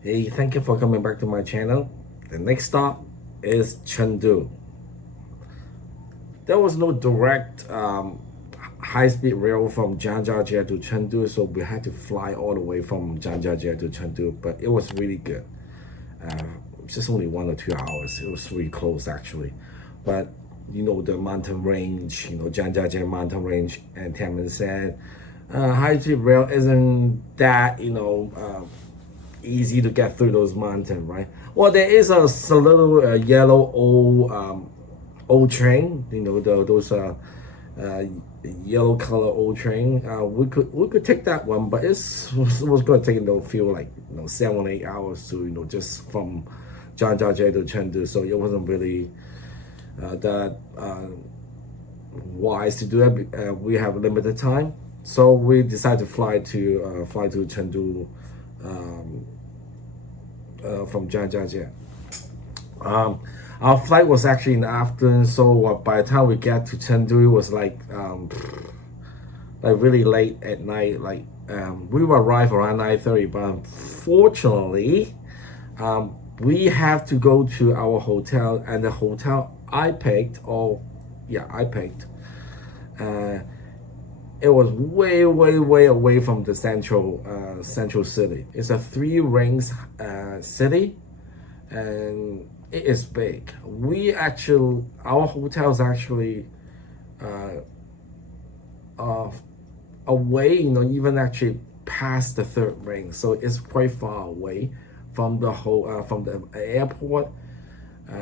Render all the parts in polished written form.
Hey, thank you for coming back to my channel. The next stop is Chengdu. There was no direct high-speed rail from Zhangjiajie to Chengdu, so we had to fly all the way from Zhangjiajie to Chengdu, but it was really good. Uh, just only 1 or 2 hours. It was really close actually. But the mountain range, Zhangjiajie mountain range and Tianmen high-speed rail isn't that, easy to get through those mountains, right? Well, there is a little yellow old train, those uh, yellow color old train. We could take that one, but it was going to take feel like 7 or 8 hours to just from Zhangjiajie to Chengdu, so it wasn't really that wise to do it. We have limited time, so we decided to fly to Chengdu from Zhangjiajie. Um, our flight was actually in the afternoon, so by the time we get to Chengdu, it was like really late at night. We will arrive around 9:30, but unfortunately, we have to go to our hotel, and the hotel I picked, uh, it was way, way, way away from the central city. It's a three rings city, and it is big. Our hotel is actually uh, uh, away, even actually past the third ring, so it's quite far away from the airport.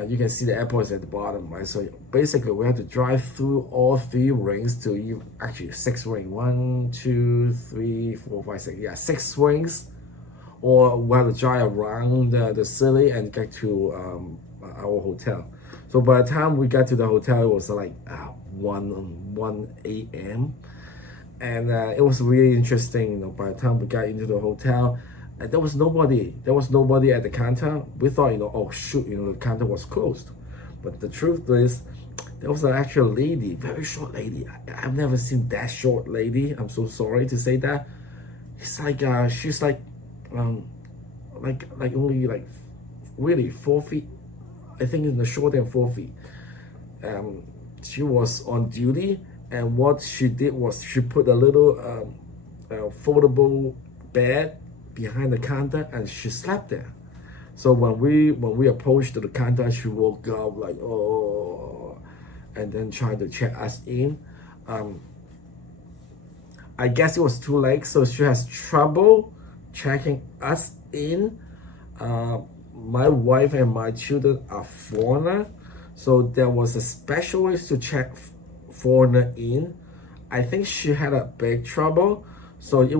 You can see the airport is at the bottom, right? So basically, we have to drive through all three rings to actually six rings. 1, 2, 3, 4, 5, 6. Yeah, six rings. Or we have to drive around the city and get to our hotel. So by the time we got to the hotel, it was like 1 a.m. And it was really interesting. By the time we got into the hotel, there was nobody. There was nobody at the counter. We thought, oh shoot, the counter was closed. But the truth is, there was an actual lady, very short lady. I've never seen that short lady. I'm so sorry to say that. It's like she's like only like really 4 feet. I think in the short than 4 feet. She was on duty, and what she did was she put a little foldable bed behind the counter, and she slept there. So when we approached the counter, she woke up like, oh, and then tried to check us in. Um, I guess it was too late, so she has trouble checking us in. Uh, my wife and my children are foreigner, so there was a special way to check foreigner in. I think she had a big trouble, so that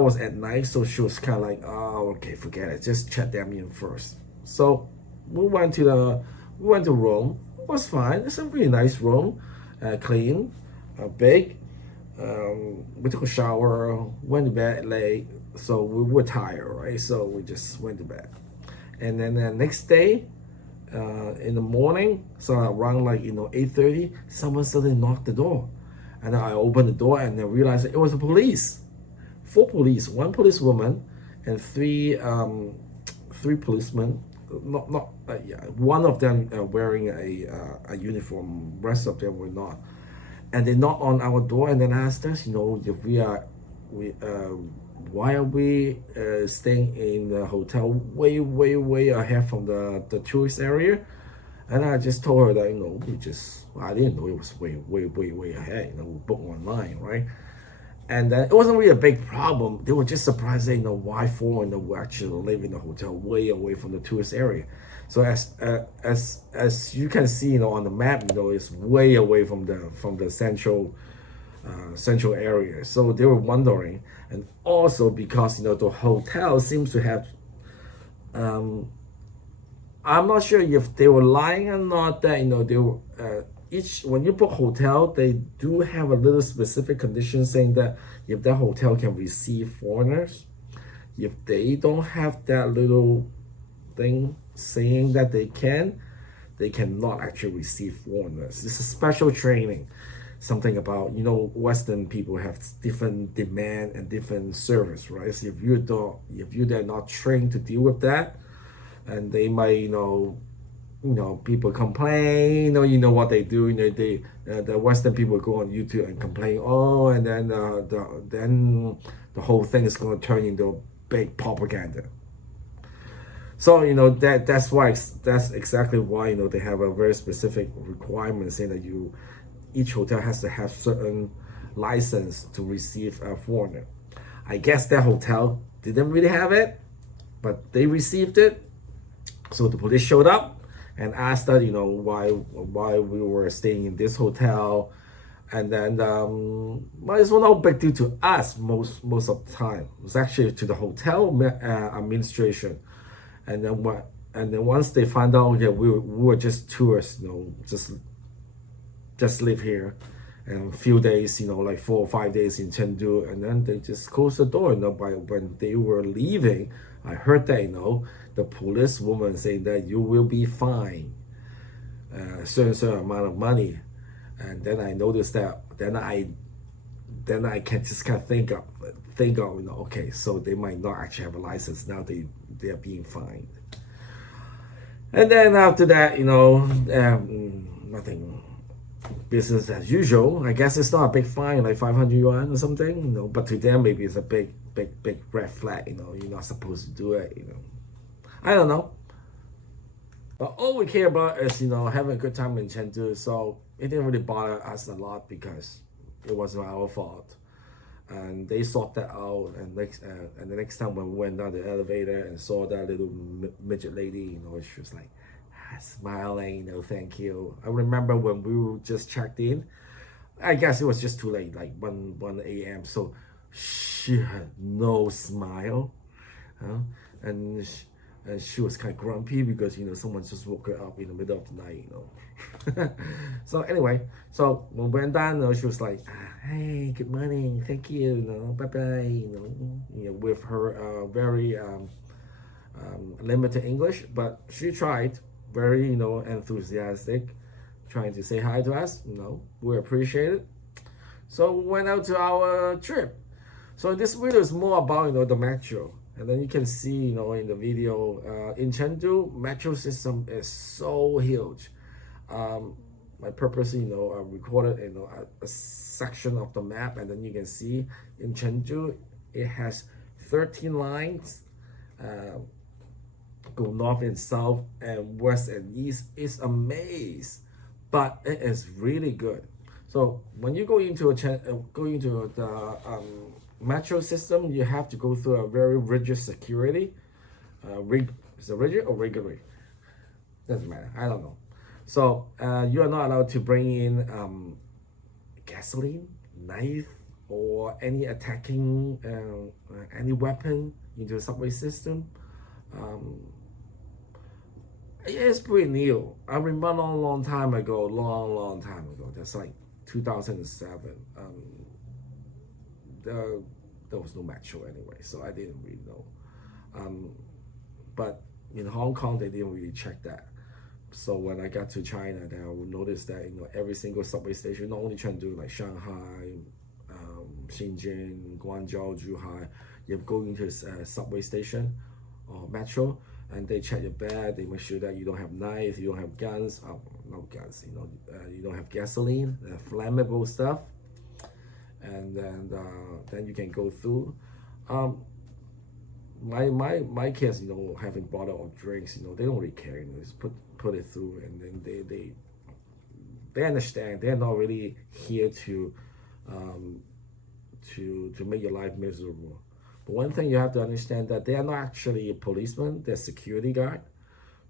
was at night. So she was kind of like, oh, okay, forget it, just check them in first. So we went to room. It was fine. It's a really nice room, clean, big. We took a shower, went to bed late, so we were tired, right? So we just went to bed. And then the next day, in the morning, so around 8:30, someone suddenly knocked the door, and then I opened the door and then realized it was the police. Four police, one policewoman, and three policemen. Not yeah, one of them wearing a uniform. Rest of them were not. And they knocked on our door and then asked us, if we why are we staying in the hotel way, way, way ahead from the tourist area? And I just told her that, I didn't know it was way, way, way, way ahead. We booked online, right? And it wasn't really a big problem. They were just surprised that, why foreigners were actually live in the hotel way away from the tourist area. So as you can see, on the map, it's way away from the central area. So they were wondering, and also because the hotel seems to have, I'm not sure if they were lying or not. That they were when you book hotel, they do have a little specific condition saying that if that hotel can receive foreigners, if they don't have that little thing saying that they cannot actually receive foreigners. It's a special training. something about, Western people have different demand and different service, right? So if they're not trained to deal with that, and they might, people complain, what they do, the Western people go on YouTube and complain, and then the whole thing is going to turn into big propaganda. So that's exactly why they have a very specific requirement saying that each hotel has to have certain license to receive a foreigner. I guess that hotel didn't really have it, but they received it. So the police showed up and asked us, why we were staying in this hotel, and then well, it's no big deal to us most of the time. It was actually to the hotel administration, and then once they found out, yeah, we were just tourists, just live here, and a few days, like 4 or 5 days in Chengdu, and then they just closed the door. By when they were leaving, I heard that the police woman saying that you will be fined a certain amount of money, and then I noticed that. Then I can just kind of think of okay, so they might not actually have a license now. They are being fined, and then after that, nothing. Business as usual. I guess it's not a big fine, like 500 yuan or something, but to them maybe it's a big red flag, you're not supposed to do it, I don't know. But all we care about is, having a good time in Chengdu, so it didn't really bother us a lot because it wasn't our fault. And they sorted that out, and the next time when we went down the elevator and saw that little midget lady, she was like, smiling, thank you. I remember when we just checked in, I guess it was just too late, like 1 a.m. So she had no smile, and she was kind of grumpy because someone just woke her up in the middle of the night. So anyway, so when we went down, she was like, hey, good morning, thank you, bye bye, with her very limited English, but she tried. Very, enthusiastic, trying to say hi to us. We appreciate it. So we went out to our trip. So this video is more about, the metro. And then you can see, in the video, in Chengdu, metro system is so huge. I purposely, I recorded, a section of the map, and then you can see in Chengdu, it has 13 lines. Go north and south and west and east. It's a maze, but it is really good. So when you go into the metro system, you have to go through a very rigid security. Is it rigid or regular? Doesn't matter. I don't know. So you are not allowed to bring in gasoline, knife, or any attacking any weapon into the subway system. It's pretty new. I remember long time ago. That's like 2007. There was no metro anyway, so I didn't really know. But in Hong Kong, they didn't really check that. So when I got to China, then I would notice that every single subway station, not only Chengdu, like Shanghai, Shenzhen, Guangzhou, Zhuhai, you go into a subway station or metro, and they check your bag. They make sure that you don't have knives, you don't have guns, not guns, you don't have gasoline, flammable stuff, and then you can go through. My kids, having bottle of drinks, they don't really care. Just put it through, and then they understand. They're not really here to make your life miserable. But one thing you have to understand that they are not actually a policeman, they're security guard.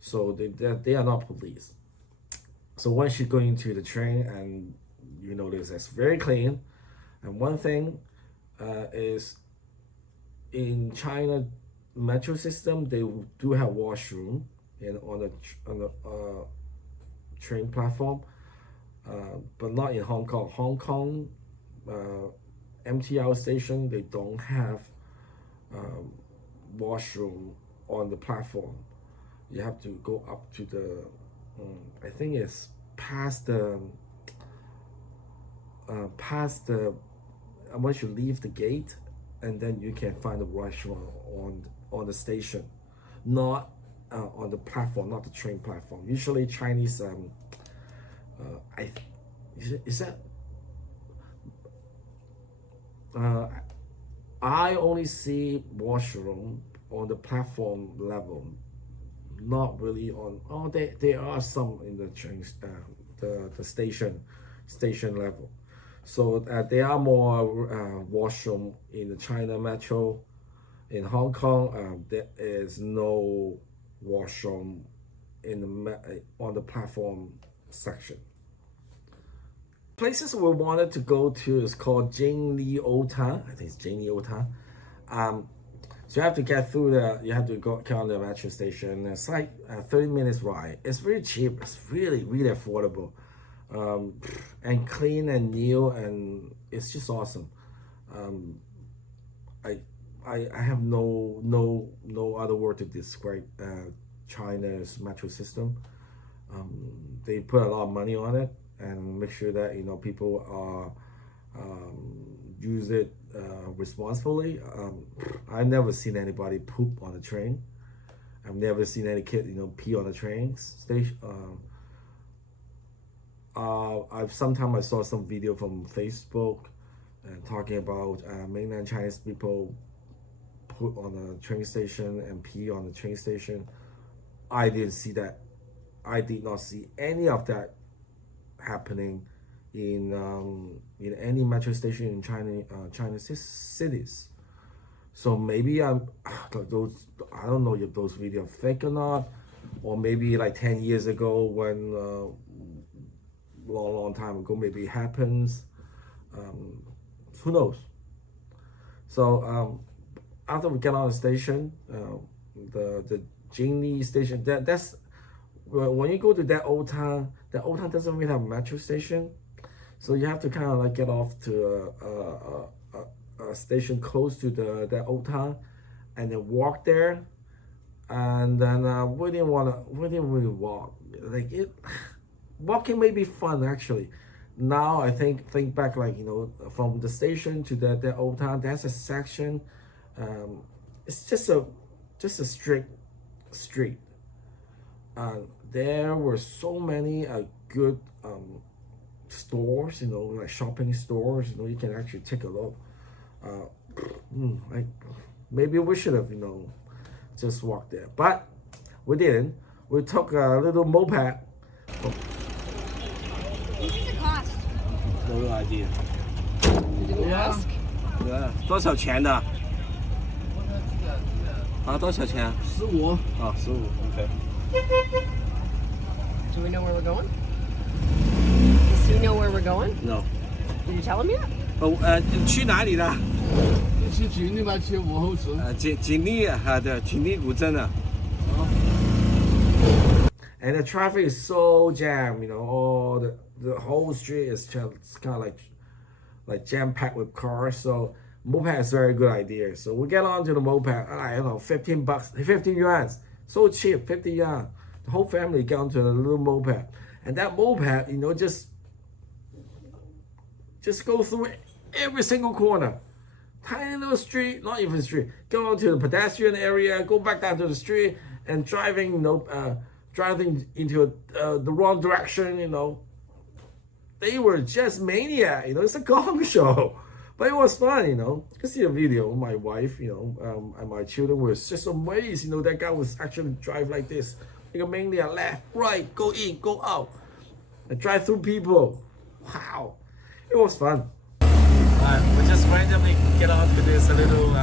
So they are not police. So once you go into the train and you notice it's very clean. And one thing is in China metro system, they do have washroom on the train platform, but not in Hong Kong. Hong Kong MTR station, they don't have washroom on the platform. You have to go up to the I think it's past the past the once you leave the gate, and then you can find a restaurant on the station, not on the platform, not the train platform. Usually Chinese I is that I only see washroom on the platform level, not really on. Oh, there are some in the train, the station level. So there are more washroom in the China metro. In Hong Kong, there is no washroom in on the platform section. Places we wanted to go to is called Jinli I think it's Jinli so you have to get through you have to go on the metro station. It's like a 30 minutes ride. It's really cheap. It's really, really affordable. And clean and new, and it's just awesome. I have no other word to describe China's metro system. They put a lot of money on it and make sure that people are use it responsibly. I've never seen anybody poop on a train. I've never seen any kid pee on a train station. I saw some video from Facebook talking about mainland Chinese people put on a train station and pee on the train station. I didn't see that. I did not see any of that happening in any metro station in China cities. So maybe I don't know if those videos are fake or not, or maybe like 10 years ago when long time ago maybe it happens. Who knows? So after we get on the station, the Jinli station, that's when you go to that old town doesn't really have a metro station, so you have to kind of like get off to a station close to that old town, and then walk there, and then we didn't really walk. Like walking may be fun actually. Now I think back, like from the station to that old town, that's a section. It's just a straight street. There were so many good stores, like shopping stores. You can actually take a look. Like maybe we should have, just walked there, but we didn't. We took a little moped. What does it cost? No idea. You didn't ask? 对，多少钱的？啊，多少钱？15。哦，15。Okay. Do we know where we're going? Does he know where we're going? No. Did you tell him yet? 去哪里的？去锦里吧，去武侯祠。锦里啊，对，锦里古镇啊。And the traffic is so jammed, all the whole street is just kind of like jam packed with cars. So moped is a very good idea. So we get onto the moped. I don't know, $15, 15 yuan, so cheap, 50 yuan. The whole family get onto the little moped, and that moped, just go through every single corner. Tiny little street, not even street. Go onto the pedestrian area, go back down to the street, and driving into the wrong direction. They were just maniac. It's a gong show, but it was fun. You can see a video. My wife, and my children were just amazed. That guy was actually drive like this, like a maniac, left, right, go in, go out, and drive through people. Wow, it was fun. We just randomly get onto this little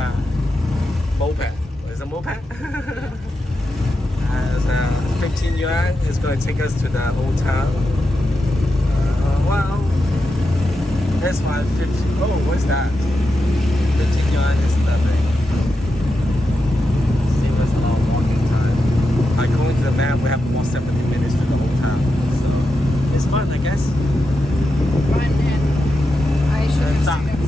moped. It's a moped. As 15 yuan is going to take us to the old town. Well, this one 50. Oh, what's that? 15 yuan is nothing. Save us a lot of walking time. According to the map, we have to walk 70 minutes to the old town. So it's fun, I guess. Fun, and I should have Stop. seen it.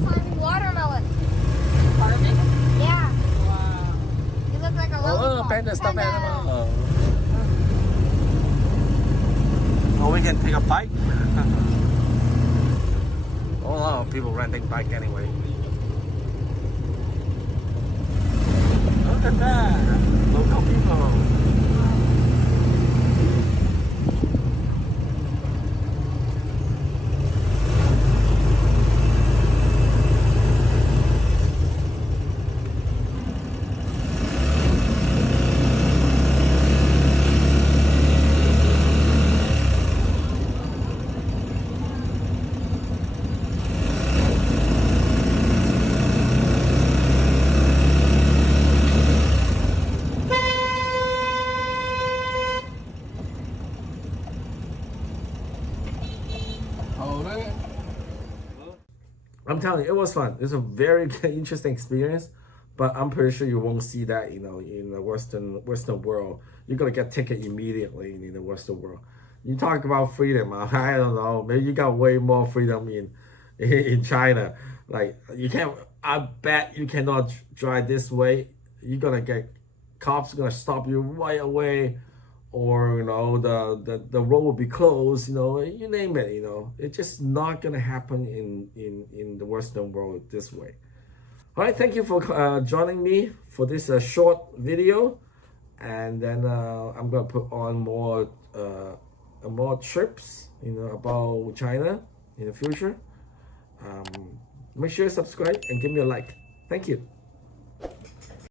Climbing watermelon. Carving? abandoned stuffed animal. Or we can take a bike. A lot of people renting bike anyway. Look at that, local people. I'm telling you, it was fun. It's a very interesting experience, but I'm pretty sure you won't see that, in the Western world. You're gonna get ticket immediately in the Western world. You talk about freedom. I don't know. Maybe you got way more freedom in China. Like you can't. I bet you cannot drive this way. You're gonna get cops gonna stop you right away, or the road will be closed. You name it. It's just not gonna happen in the Western world this way. All right, thank you for joining me for this short video, and then I'm gonna put on more trips about China in the future. Make sure you subscribe and give me a like. Thank you.